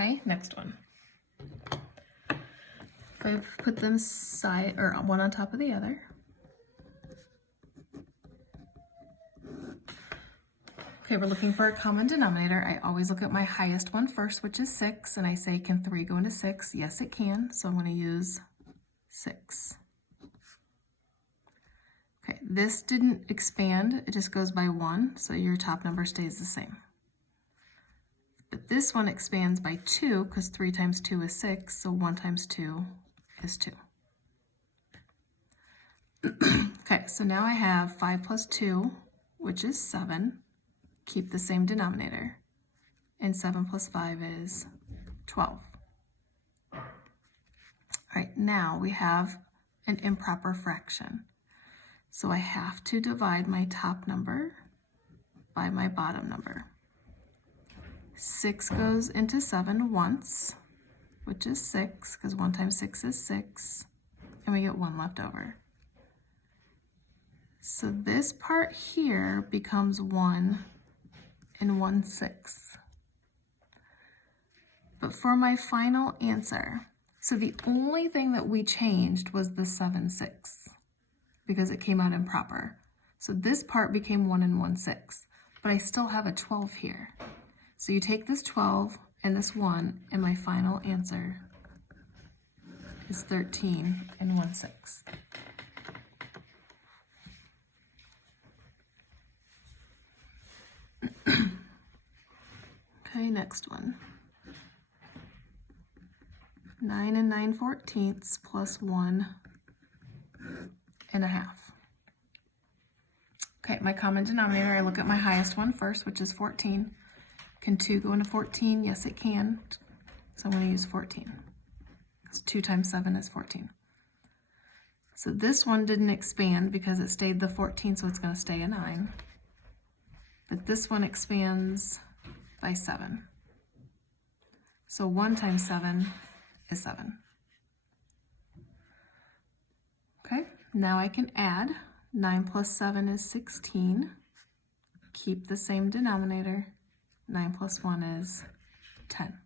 Okay, next one. If I put them side or one on top of the other. Okay, we're looking for a common denominator. I always look at my highest one first, which is 6, and I say, can 3 go into 6? Yes, it can, so I'm going to use 6. Okay, this didn't expand, it just goes by 1, so your top number stays the same. But this one expands by 2, because 3 times 2 is 6, so 1 times 2 is 2. Okay, so now I have 5 plus 2, which is 7. Keep the same denominator. And 7 plus 5 is 12. All right, now we have an improper fraction. So I have to divide my top number by my bottom number. 6 goes into 7 once, which is 6, because 1 times 6 is 6, and we get 1 left over. So this part here becomes 1 and 1/6. But for my final answer, so the only thing that we changed was the 7/6 because it came out improper. So this part became 1 and 1/6, but I still have a 12 here. So you take this 12 and this 1, and my final answer is 13 and 1/6. Okay, next one. 9 and 9/14 plus 1 1/2. Okay, my common denominator, I look at my highest one first, which is 14. Can 2 go into 14? Yes, it can. So I'm going to use 14. Because 2 times 7 is 14. So this one didn't expand because it stayed the 14, so it's going to stay a 9. But this one expands by 7. So 1 times 7 is 7. Okay, now I can add. 9 plus 7 is 16. Keep the same denominator. 9 plus 1 is 10.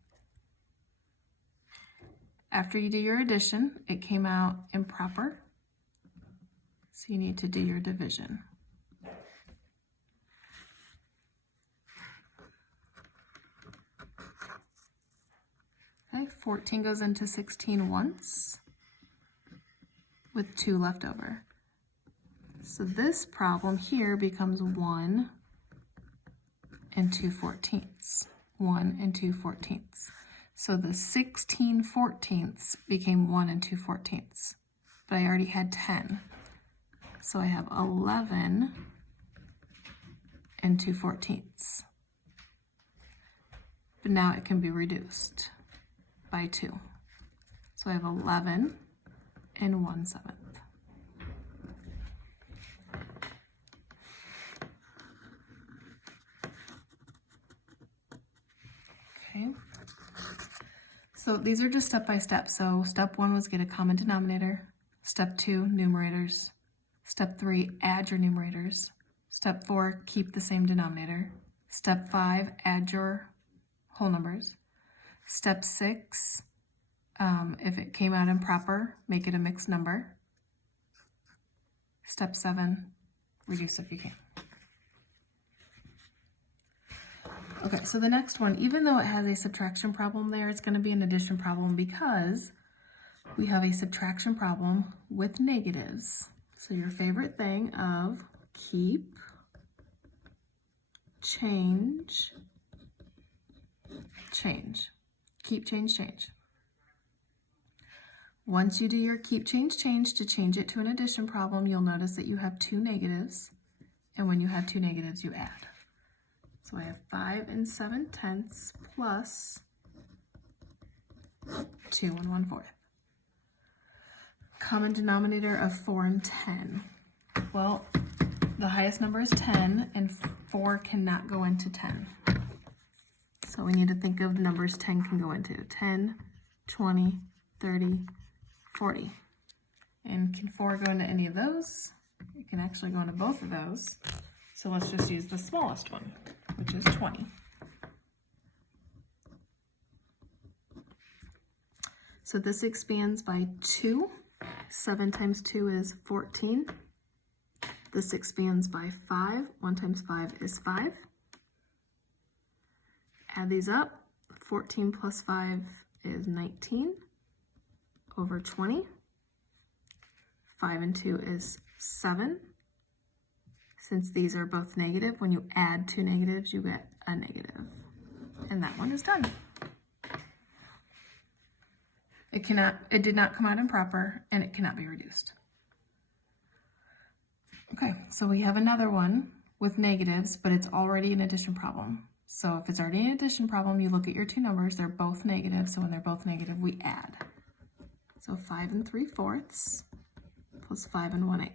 After you do your addition, it came out improper. So you need to do your division. Okay, 14 goes into 16 once with 2 left over. So this problem here becomes 1 and 2/14. 1 and 2/14. So the 16/14 became 1 and 2/14. But I already had 10. So I have 11 and 2/14. But now it can be reduced by 2. So I have 11 and 1/7. Okay. So these are just step by step. So step 1 was get a common denominator. Step 2, numerators. Step 3, add your numerators. Step 4, keep the same denominator. Step 5, add your whole numbers. Step 6, if it came out improper, make it a mixed number. Step 7, reduce if you can. Okay, so the next one, even though it has a subtraction problem there, it's going to be an addition problem because we have a subtraction problem with negatives. So your favorite thing of keep, change, change. Keep, change, change. Once you do your keep, change, change to change it to an addition problem, you'll notice that you have 2 negatives. And when you have 2 negatives, you add. So I have 5 and 7/10 plus 2 and 1/4. Common denominator of 4 and 10. Well, the highest number is 10, and 4 cannot go into 10. So we need to think of the numbers 10 can go into. 10, 20, 30, 40. And can 4 go into any of those? It can actually go into both of those. So let's just use the smallest one, which is 20. So this expands by 2. 7 times 2 is 14. This expands by 5. 1 times 5 is 5. Add these up. 14 plus 5 is 19 over 20. 5 and 2 is 7. Since these are both negative, when you add two negatives, you get a negative. And that one is done. It did not come out improper, and it cannot be reduced. Okay, so we have another one with negatives, but it's already an addition problem. So if it's already an addition problem, you look at your two numbers, they're both negative, so when they're both negative, we add. So 5 3/4 plus 5 1/8.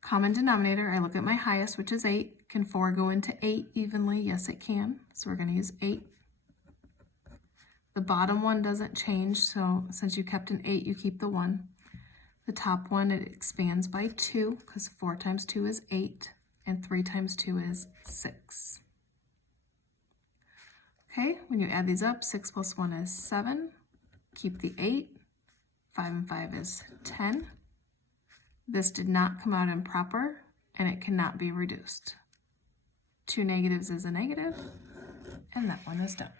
Common denominator, I look at my highest, which is 8. Can 4 go into 8 evenly? Yes, it can. So we're going to use 8. The bottom one doesn't change, so since you kept an 8, you keep the 1. The top one, it expands by 2, because 4 times 2 is 8, and 3 times 2 is 6. Okay, when you add these up, 6 plus 1 is 7. Keep the 8. 5 and 5 is 10. This did not come out improper, and it cannot be reduced. 2 negatives is a negative, and that one is done.